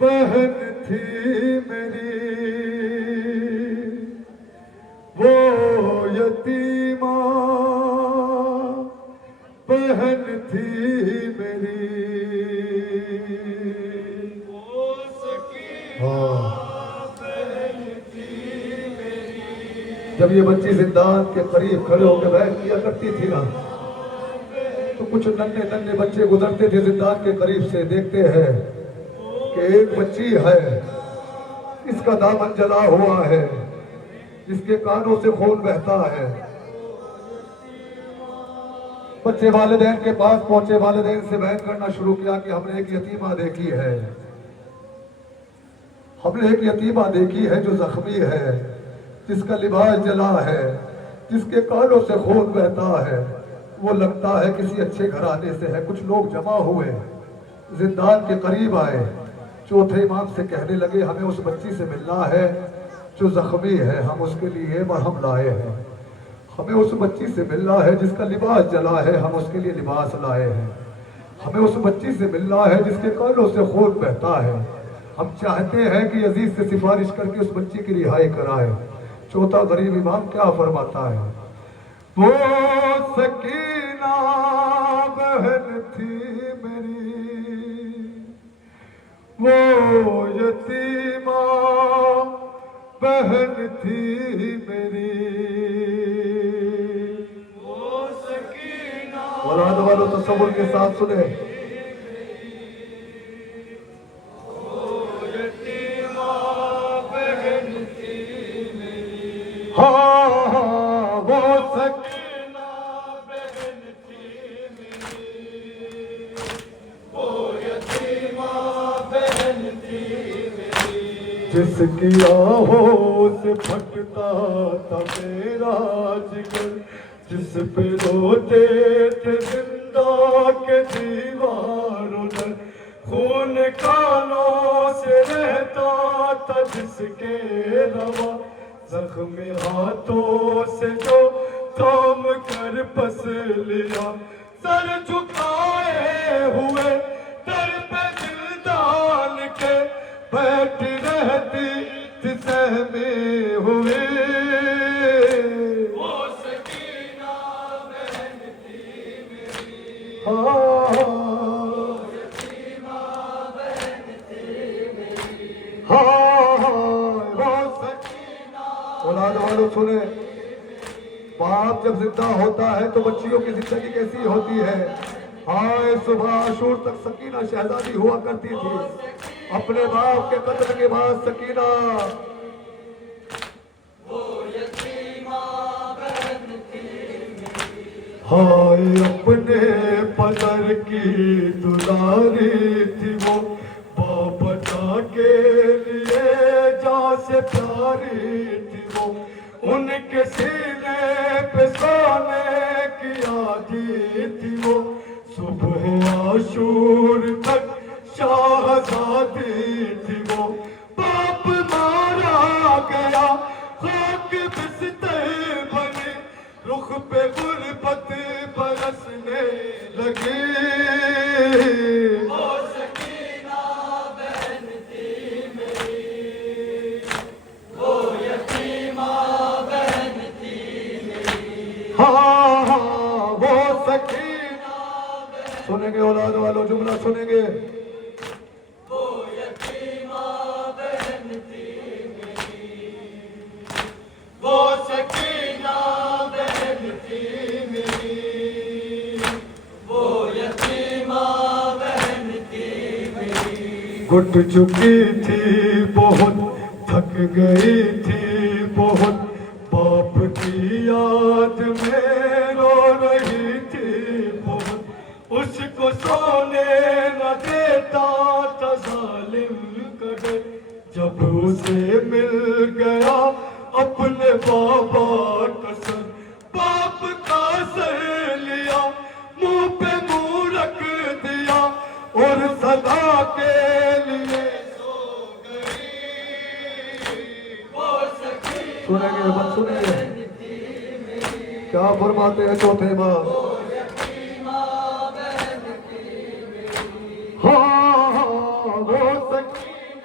बहन थी मेरी, वो यतीमा बहन थी मेरी। वो सकीना बहन थी मेरी। जब ये बच्ची जिंदान के करीब खड़े होकर बैठ किया करती थी ना, तो कुछ नन्हे नन्हे बच्चे गुजरते थे जिंदान के करीब से, देखते हैं कि एक बच्ची है, इसका दामन जला हुआ है, इसके कानों से खून बहता है। बच्चे वालिदैन के पास पहुंचे, वालिदैन से बयान करना शुरू किया कि हमने एक यतीमा देखी है, हमने एक यतीमा देखी है जो जख्मी है, जिसका लिबास जला है, जिसके कानों से खून बहता है। वो लगता है किसी अच्छे घराने से है। कुछ लोग जमा हुए, जिंदान के करीब आए, चौथे इमाम से कहने लगे हमें उस बच्ची से मिलना है जो जख्मी है, हम उसके लिए मरहम लाए हैं। हमें उस बच्ची से मिलना है जिसका लिबास जला है, हम उसके लिए लिबास लाए हैं। हमें उस बच्ची से मिलना है जिसके कानों से खून बहता है। हम चाहते हैं कि अजीज से सिफारिश करके उस बच्ची की रिहाई कराए। चौथा गरीब इमाम क्या फरमाता है, वो सकीना बहन थी मेरी, वो यतीमा बहन थी मेरी। वो सकीना औलाद वालों तसव्वुर के साथ सुने, वो यतीमा बहन थी मेरी। हाँ वो सकीना बहन थी मेरी, वो यतीमा बहन थी मेरी। जिसकी आहों से फटता था मेरा जिगर, जिस पे रोते थे जिंदा के दीवारों पर, खून कानों से रहता था जिसके रवा, जख्मी हाथों से जो थाम कर बस लिया, सर झुकाए हुए दर पे दिल डाल के बैठी रहती थी सहमे हुए। वो सकीना बहन थी मेरी, हाँ यतीमा बहन थी मेरी। हाँ वो सकीना। औलाद वालों सुने, बाप जब जिंदा होता है तो बच्चियों की जिंदगी कैसी होती है। हाय सुबह आशूर तक सकीना शहजादी हुआ करती थी। अपने बाप के कत्ल के बाद सकीना वो यतीमा बहन थी मेरी। हाय अपने पदर की दुलारी थी वो, बाबा के लिए जा से प्यारी थी वो, उनके सीने पे सोने की आदि थी वो, सुबह आशूर तक शहजादी थी वो। बाप मारा गया, खाक बिस्तर बने, रुख पे गुर्बत बरसने लगी। वो सकीना बहन थी मेरी, वो यतीमा बहन थी मेरी। हाँ वो सकीना। सुनेंगे औलाद वालों, जुमला सुनेंगे, वो यतीमा बहन थी मेरी, वो सकीना बहन थी मेरी, वो यतीमा बहन थी मेरी। घुट चुकी थी बहुत, थक गई थी बहुत, बाप की याद में रो रही थी बहुत, उसको सोने न देता था जालिम कदे, जब उसे मिल गया अपने बाबा का सर, बाप का सर लिया, मुंह पे मुंह रख दिया और सदा के लिए सो गई। वो सकी सुनेंगे बस सुनेंगे क्या फरमाते हैं चौथे बाप। हाँ वो सकीना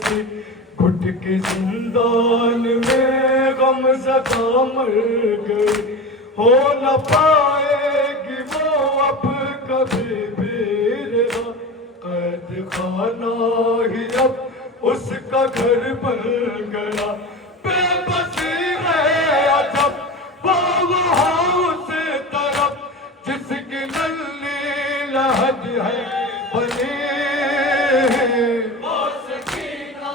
थी, घुट के जिंदान में गम ज़दा मर गई, हो न पाएगी वो अब कभी भी रिहा, कैद खाना ही अब उसका घर बन गया, बेबसी है अजब वो वहाँ उस तरफ जिसकी नन्ही लहद है बनी, वो सकीना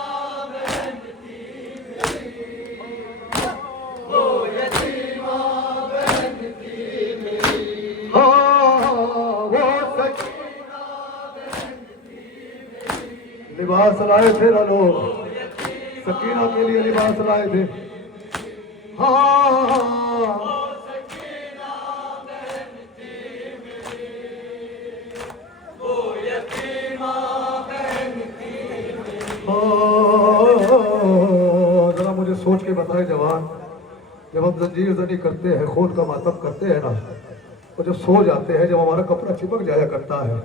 बहन थी मेरी, वो यतीमा बहन थी मेरी, वो सकीना बहन थी मेरी। लिबास लाए थे ना लोग, सकीना के लिए लिबास लाए थे। हाँ जरा मुझे सोच के बताए जवान, जब हम जंजीर जनी करते हैं, खून का मातम करते हैं ना, तो जब सो जाते हैं, जब हमारा कपड़ा चिपक जाया करता है,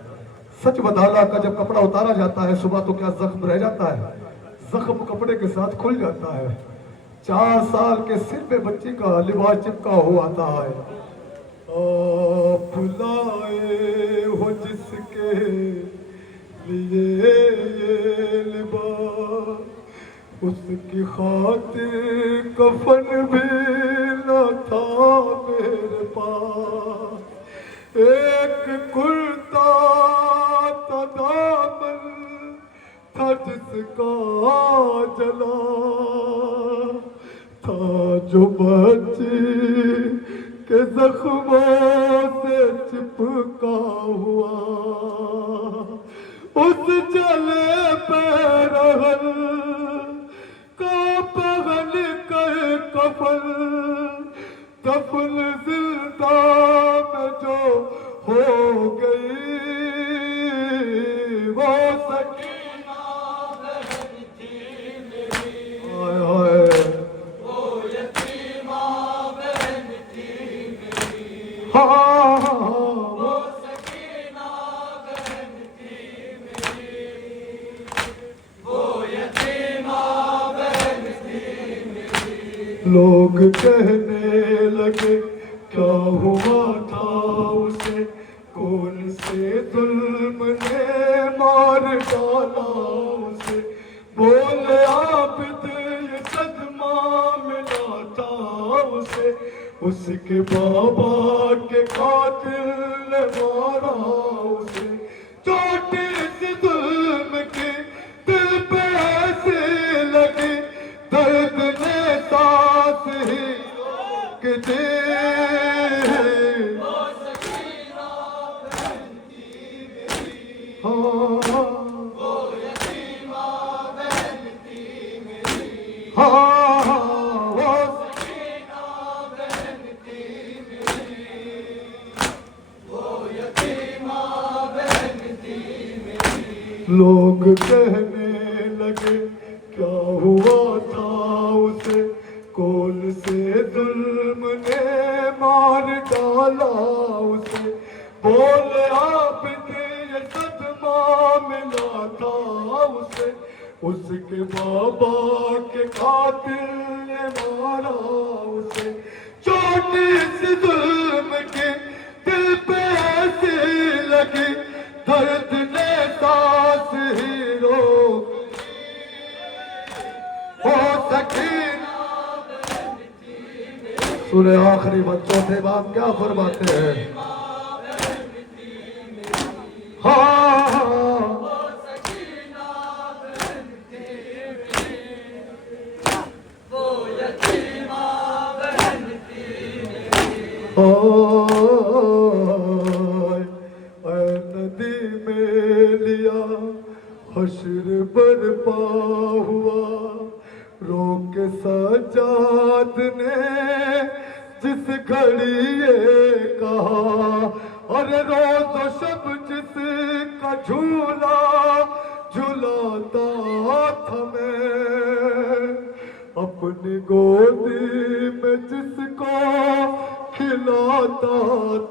सच बताना का जब कपड़ा उतारा जाता है सुबह तो क्या जख्म रह जाता है? जख्म कपड़े के साथ खुल जाता है। 4 साल के सिर पे बच्ची का लिबास चिपका हुआ आता है। आप लाए हो जिसके लिए ये लिबास, उसकी खातिर कफन भी न था मेरे पास, एक कुर्ता था दामन था जिसका जला था, जो बच्ची के जख्मों से चिपका हुआ, उस जले पे रहल का पगल कर कफन, दफन जिंदा में जो हो गई, वो सकीना बहन थी मेरी, हाय हाय वो यतीमा बहन थी मेरी, हाँ वो सकीना बहन थी मेरी, वो यतीमा बहन थी मेरी। लोग कहने लगे क्या हुआ था उसे, कौन से जुल्म ने मार डाला उसे, बोले आबिद ये सदमा मिला था उसे, उसके बाबा के कातिल ने मारा उसे, चोट इस जुल्म की दिल पे ऐसे लगी, दर्द ने सांस ही रोक दी, लोग कहने लगे क्या हुआ था उसे, कौन से जुल्म ने मार डाला उसे, बोले आबिद ये सदमा मिला था उसे, उसके बाबा के कातिल ने मारा उसे, चोट इस जुल्म की दिल पे ऐसी लगी, दर्द ने सांस ही रोक हो सकीना। सुने आखिरी बच्चों थे बाप क्या फरमाते हैं, हाँ नदी में लिया हश्र बरपा हुआ, रोक सजाद ने जिस घड़ी ये कहा, अरे रोज शब जिसका झूला झुलाता था मैं, अपनी गोदी में जिसको खिलाता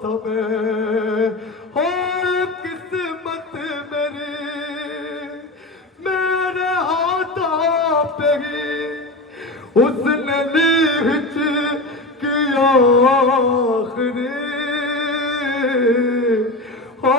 था मैं, हो किस्मत मेरी मेरे हाथ आखिरी हो